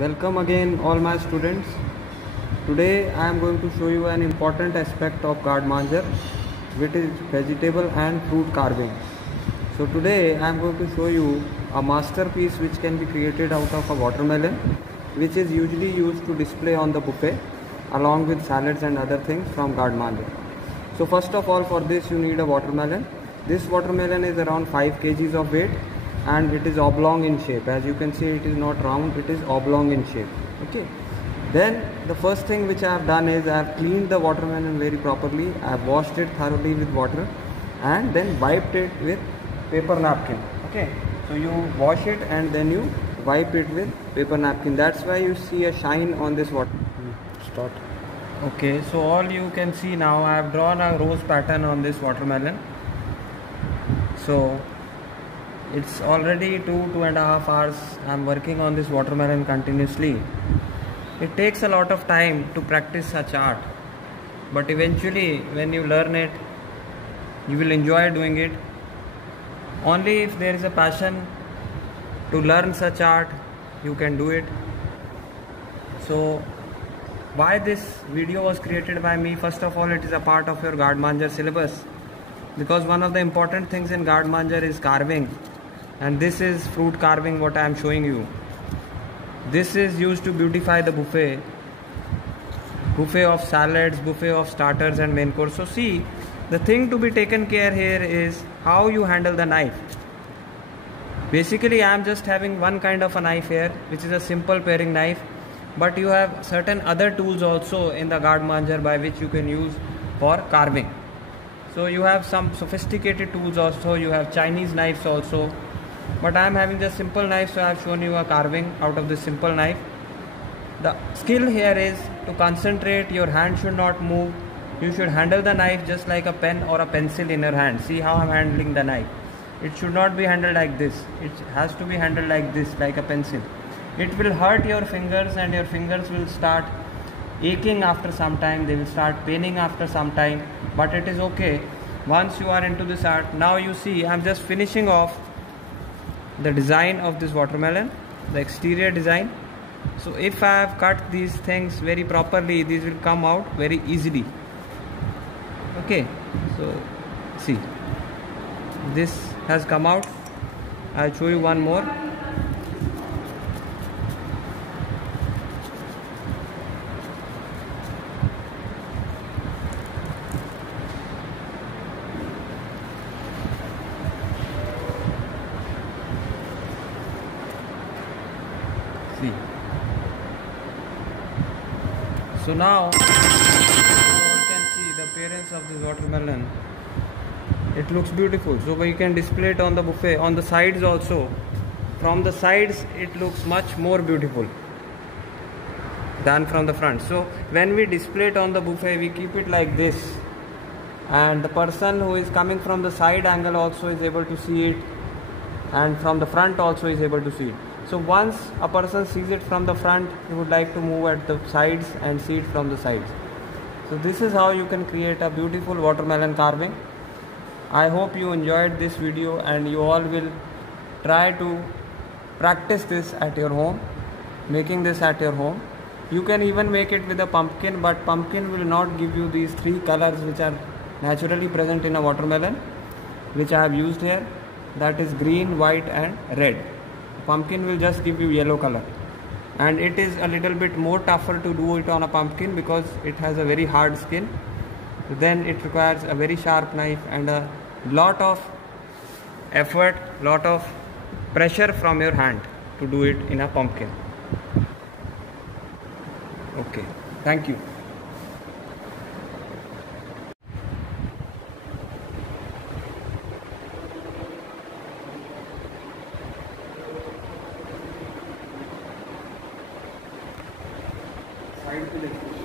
Welcome again all my students. Today I am going to show you an important aspect of Gad Manjar, which is vegetable and fruit carving. So today I am going to show you a masterpiece which can be created out of a watermelon, which is usually used to display on the buffet along with salads and other things from Gad Manjar. So first of all, for this you need a watermelon. This watermelon is around 5 kgs of weight and it is oblong in shape. As you can see, it is not round, it is oblong in shape. Okay. Then the first thing which I have done is I have cleaned the watermelon very properly. I have washed it thoroughly with water and then wiped it with paper napkin. Okay. So you wash it and then you wipe it with paper napkin. That's why you see a shine on this water. Start. Okay, so all you can see now, I have drawn a rose pattern on this watermelon. So it's already 2.5 hours I am working on this watermelon continuously. It takes a lot of time to practice such art, but eventually when you learn it, you will enjoy doing it. Only if there is a passion to learn such art, you can do it. So why this video was created by me? First of all, it is a part of your Gad Manjar syllabus, because one of the important things in Gad Manjar is carving, and this is fruit carving what I am showing you. This is used to beautify the buffet of salads, buffet of starters and main course. So see, the thing to be taken care here is how you handle the knife. Basically I am just having one kind of a knife here, which is a simple paring knife, but you have certain other tools also in the Gad Manjar by which you can use for carving. So you have some sophisticated tools also, you have Chinese knives also, but I am having just simple knife, so I have shown you a carving out of this simple knife. The skill here is to concentrate, your hand should not move, you should handle the knife just like a pen or a pencil in your hand. See how I am handling the knife. It should not be handled like this, it has to be handled like this, like a pencil. It will hurt your fingers and your fingers will start aching after some time, they will start paining after some time, but it is okay once you are into this art. Now you see I am just finishing off the design of this watermelon, the exterior design. So if I have cut these things very properly, these will come out very easily. Okay, so see, this has come out. I'll show you one more. See. So now you all can see the appearance of this watermelon. It looks beautiful. So we can display it on the buffet, on the sides also. From the sides it looks much more beautiful than from the front. So when we display it on the buffet, we keep it like this, and the person who is coming from the side angle also is able to see it, and from the front also is able to see it. So once a person sees it from the front, he would like to move at the sides and see it from the sides. So this is how you can create a beautiful watermelon carving. I hope you enjoyed this video and you all will try to practice this at your home, making this at your home. You can even make it with a pumpkin, but pumpkin will not give you these three colors which are naturally present in a watermelon, which I have used here. That is green, white and red. Pumpkin will just give you yellow color, and it is a little bit more tougher to do it on a pumpkin because it has a very hard skin. Then it requires a very sharp knife and a lot of effort, lot of pressure from your hand to do it in a pumpkin. Okay, thank you. Side पे देखिए।